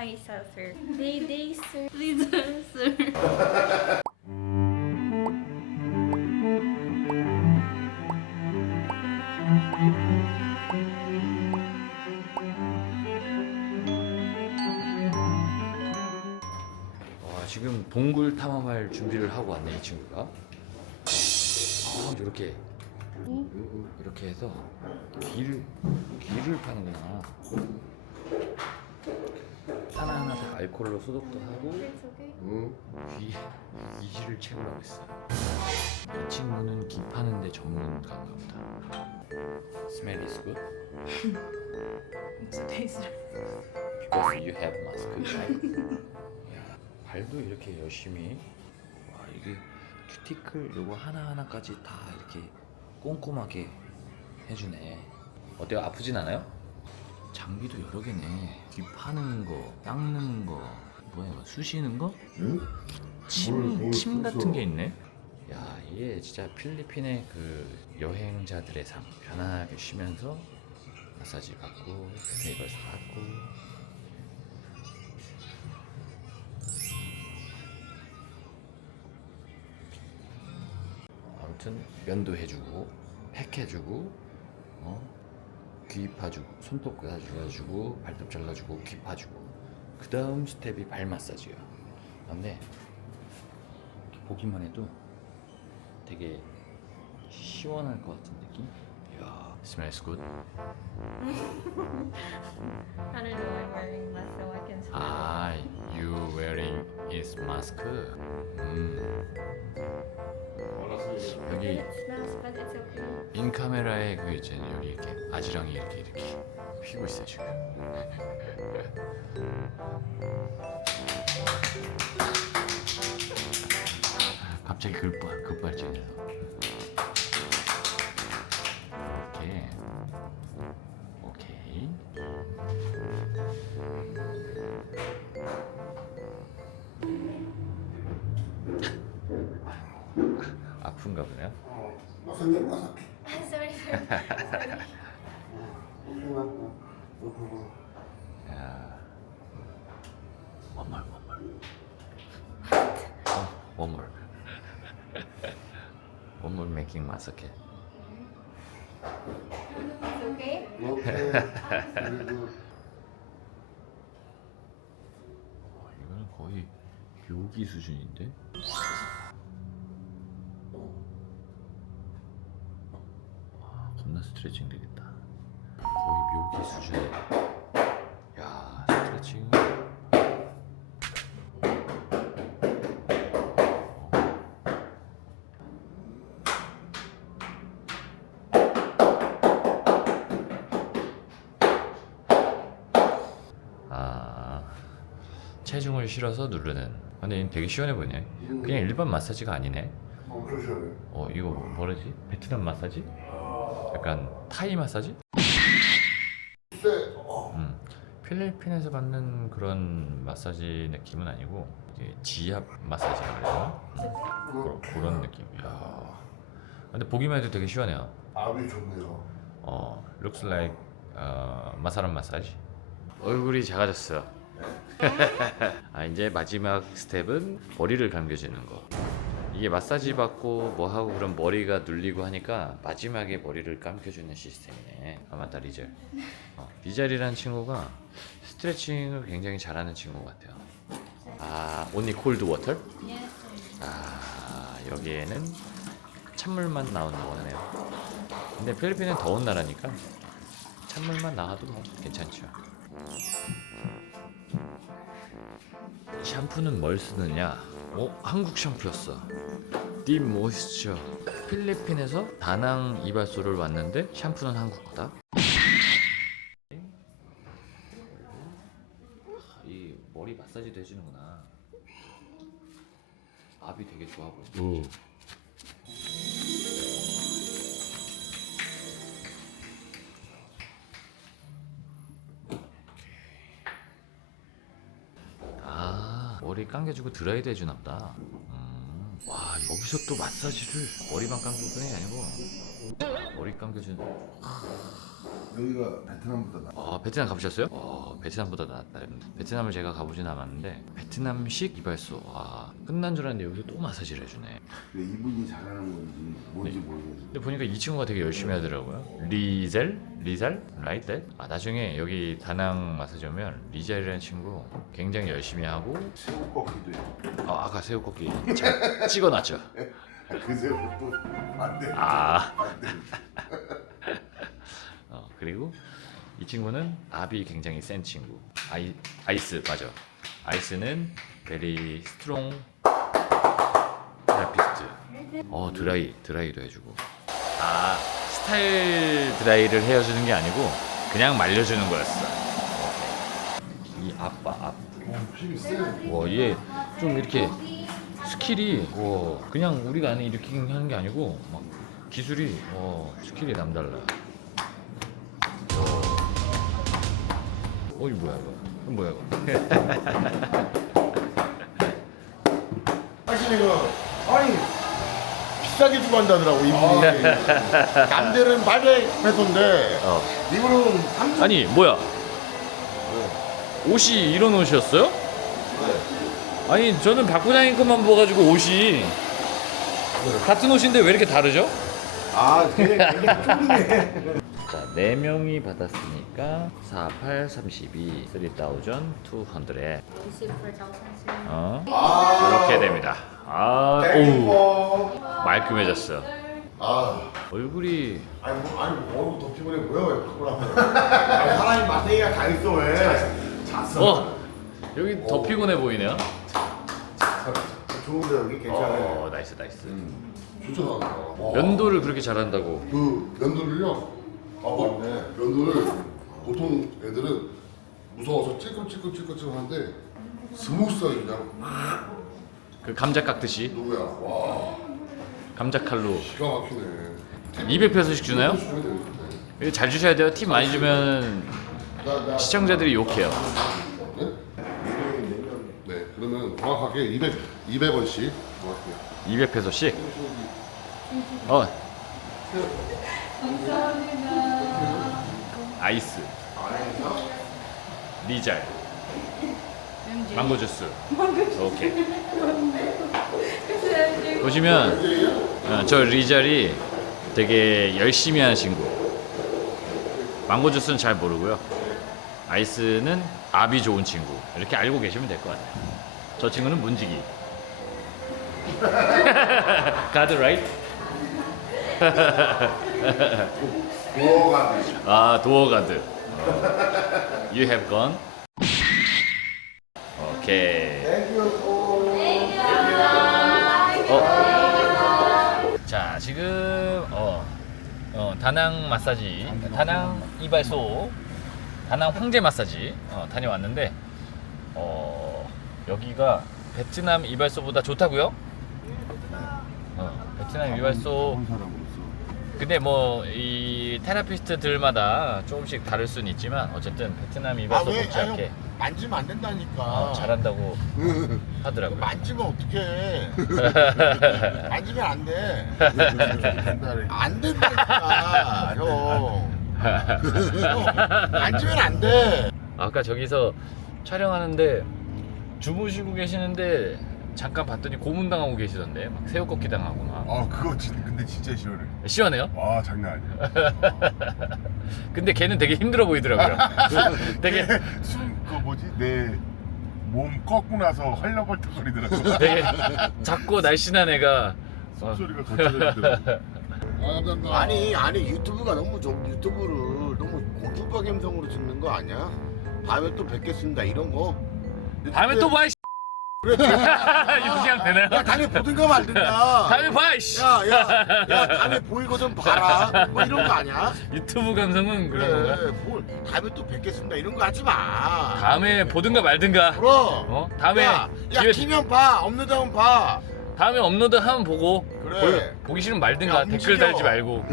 Sir. Day, day, sir. Please, sir. 와 지금 동굴 탐험할 준비를 하고 왔네 이 친구가. 어, 이렇게 이렇게 해서 귀를 귀를 파는구나. 하나 하나 다 알코올로 소독도 하고. 귀 이지를 채우라고 했어. 이 친구는 귀 파는데 전문가인가 보다. Smell is good So taste. because you have mask. right? 야, 발도 이렇게 열심히. 와 이게 큐티클 요거 하나 하나까지 다 이렇게 꼼꼼하게 해주네. 어때요? 아프진 않아요? 장비도 여러 개네. 귀 파는 거, 닦는 거, 뭐야 이거 쑤시는 거? 응? 침, 뭘, 침뭘 같은 쑤셔? 게 있네. 야, 이게 진짜 필리핀의 그 여행자들의 삶. 편안하게 쉬면서 마사지 받고, 네이버스 받고. 아무튼 면도 해주고, 팩 해주고, 어? 귀 파주고, 손톱 가져가주고, 발톱 잘라주고, 귀 파주고. 그 다음 스텝이 발 마사지야. 근데 보기만 해도 되게 시원할 것 같은 느낌? 이야, smells good. I don't know. I'm wearing mask, so I can smell. 아, you wearing is mask. 음, it. 여기 It smells, but it's okay. 인 카메라에 그 있잖아요. 여기 이렇게 아지랑이 이렇게 이렇게 피고 있어요 지금. 갑자기 급발 급발진해서. 아픈가 보네요. 어, 마사지 마사지. sorry, sir. sorry. 어, 야. Oh, one more. one more making okay. 오케이. 와, 이거는 거의 묘기 수준인데? 스트레칭 되겠다. 거의 묘기 수준에. 야, 스트레칭. 아, 체중을 실어서 누르는. 근데 얘는 되게 시원해 보이네. 그냥 일반 마사지가 아니네. 어 그러셔네. 어 이거 뭐라지? 베트남 마사지? 약간 타이 마사지? 음. 필리핀에서 받는 그런 마사지 느낌은 아니고 이게 지압 마사지라 그래요. 음. 그런, 그런 느낌. 야. 근데 보기만 해도 되게 시원해요. 압이 좋네요. 어, looks like 어, 마사람 마사지. 얼굴이 작아졌어. 아 이제 마지막 스텝은 머리를 감겨주는 거. 이게 마사지 받고 뭐 하고 그럼 머리가 눌리고 하니까 마지막에 머리를 감겨주는 시스템이네. 아 맞다 리젤. 어, 리젤이라는 친구가 스트레칭을 굉장히 잘하는 친구 같아요. 아 water? Yes, sir. 아 여기에는 찬물만 나오는 거네요. 근데 필리핀은 더운 나라니까 찬물만 나와도 뭐 괜찮죠. 샴푸는 뭘 쓰느냐? 어 한국 샴푸였어. 딥 모이스처. 필리핀에서 다낭 이발소를 왔는데 샴푸는 한국 거다. 이 머리 마사지도 해주는구나. 압이 되게 좋아 보여. 응. 머리 감겨주고 드라이도 해주나 보다. 음. 와 여기서 또 마사지를? 머리만 감길 뿐이 아니고. 머리 감겨주는. 하, 여기가 베트남보다 나. 아 베트남 가보셨어요? 어 베트남보다 낫다. 베트남을 제가 가보진 않았는데 베트남식 이발소. 와 끝난 줄 알았는데 여기서 또 마사지를 해주네. 근데 이분이 잘하는 건지 뭔지 모르겠는데. 근데 보니까 이 친구가 되게 열심히 하더라고요. 리젤? 리잘? 라이트? 아 나중에 여기 다낭 마사지 오면 리잘이라는 친구 굉장히 열심히 하고 새우 꺾기도 해. 아, 아까 새우 꺾기 잘 찍어놨죠. 아, 그 새우도 안 돼. 아 안 돼. 어, 그리고 이 친구는 압이 굉장히 센 친구. 아이 아이스 맞아. 아이스는 베리 스트롱 테라피스트. 어 드라이 드라이도 해주고. 아 스타일 드라이를 헤어주는 게 아니고 그냥 말려주는 거였어. 이 아빠 앞. 어, 힘이 세. 와, 얘좀 이렇게 스킬이 와, 그냥 우리가 아는 이렇게 하는 게 아니고 막 기술이 와, 스킬이 남달라. 어이 뭐야 이거? 뭐야 이거? 사실 이거 아니 비싸게 주고 한다더라고 이분이 남들은 800 페소인데 어. 이분은 3 아니 뭐야? 옷이 이런 옷이었어요? 아니 저는 박부장님 것만 봐가지고 옷이 같은 옷인데 왜 이렇게 다르죠? 아 되게 굉장히 쫄리네 자, 4명이 받았으니까 4, 8, 32, 3,200 어? 이렇게 됩니다. 아, 오. 말끔해졌어. 아 얼굴이 아니 뭐 아니 뭐 얼굴 더 피곤해 보여 왜 바꾸라고 아니 사람이 마세이가 다 있어 왜. 잤어. 어! 여기 더 피곤해 보이네요. 좋은데 여기 괜찮아요. 어, 나이스 나이스. 좋잖아. 와. 면도를 그렇게 잘한다고. 그 면도를요. 아 맞네. 면도를 보통 애들은 무서워서 찔끔찔끔찔끔찔끔 하는데 스무스하게 그냥 그 감자 깎듯이 누구야? 와 감자 칼로 기가 막히네. 200페소씩 주나요? 주면 되는데. 이거 잘 주셔야 돼요 팁 많이 주면 나, 나, 시청자들이 욕해요 네? 네, 그러면 정확하게 200, 200원씩 정확하게. 200페소씩 어 아이스. 리잘 망고 주스. 오케이. 보시면 어, 저 리잘이 되게 열심히 하는 친구. 망고 주스는 잘 모르고요. 아이스는 압이 좋은 친구. 이렇게 알고 계시면 될 것 같아요. 저 친구는 문지기. 가드 라이트 뭐가 아 도어 가드. You have gone? 오케이 어. 자 지금 어, 어 다낭 마사지 다낭 이발소 다낭 황제 마사지 어, 다녀왔는데 어 여기가 베트남 이발소보다 좋다고요? 어, 베트남 이발소 근데 뭐 이 테라피스트들마다 조금씩 다를 수는 있지만 어쨌든 베트남 이발소 아왜? 못지 않게. 만지면 안 된다니까. 어, 잘한다고 하더라고요. 만지면 어떡해. 만지면 안 돼. 안 된다니까 형. 형, 만지면 안 돼. 아까 저기서 촬영하는데 주무시고 계시는데 잠깐 봤더니 고문당하고 계시던데 막 새우 꺾기 당하고 막 아 그거 진, 근데 진짜 시원해 시원해요? 와 장난 아니야 근데 걔는 되게 힘들어 보이더라고요. 되게 숨그 뭐지 내 몸 꺾고 나서 헐렁벌떡거리더라고 되게 작고 날씬한 애가 어, 숨소리가 거칠어지더라고 아, 감사합니다. 아니 아니 유튜브가 너무 좀 유튜브를 너무 고주파 감성으로 찍는 거 아니야? 다음에 또 뵙겠습니다 이런 거 다음에 또 봐. 이 그래 이렇게 하면 되나요? 야 다음에 보든가 말든가 다음에 봐. 이씨. 야 야 야, 다음에 보이거든 봐라 뭐 이런 거 아니야? 유튜브 감성은 그런 건가? 그래 뭘 다음에 또 뵙겠습니다 이런 거 하지 마 다음에 보든가 말든가. 그럼 어? 다음에 야, 야 기회 키면 봐 없는다면 봐 다음에 업로드 하면 보고 그래. 보, 보기 싫으면 말든가 야, 댓글 움직여. 달지 말고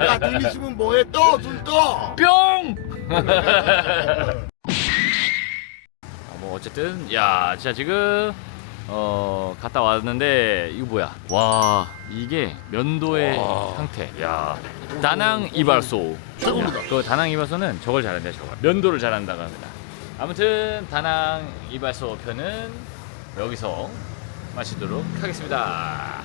야눈 있으면 뭐해 떠 눈 떠. 뿅! 어쨌든 야 진짜 지금 어 갔다 왔는데 이거 뭐야? 와 이게 면도의 와. 형태. 야 다낭 이발소 최고입니다. 야, 그 다낭 이발소는 저걸 잘한대 저걸. 면도를 잘한다고 합니다. 아무튼 다낭 이발소 편은 여기서 마치도록 하겠습니다.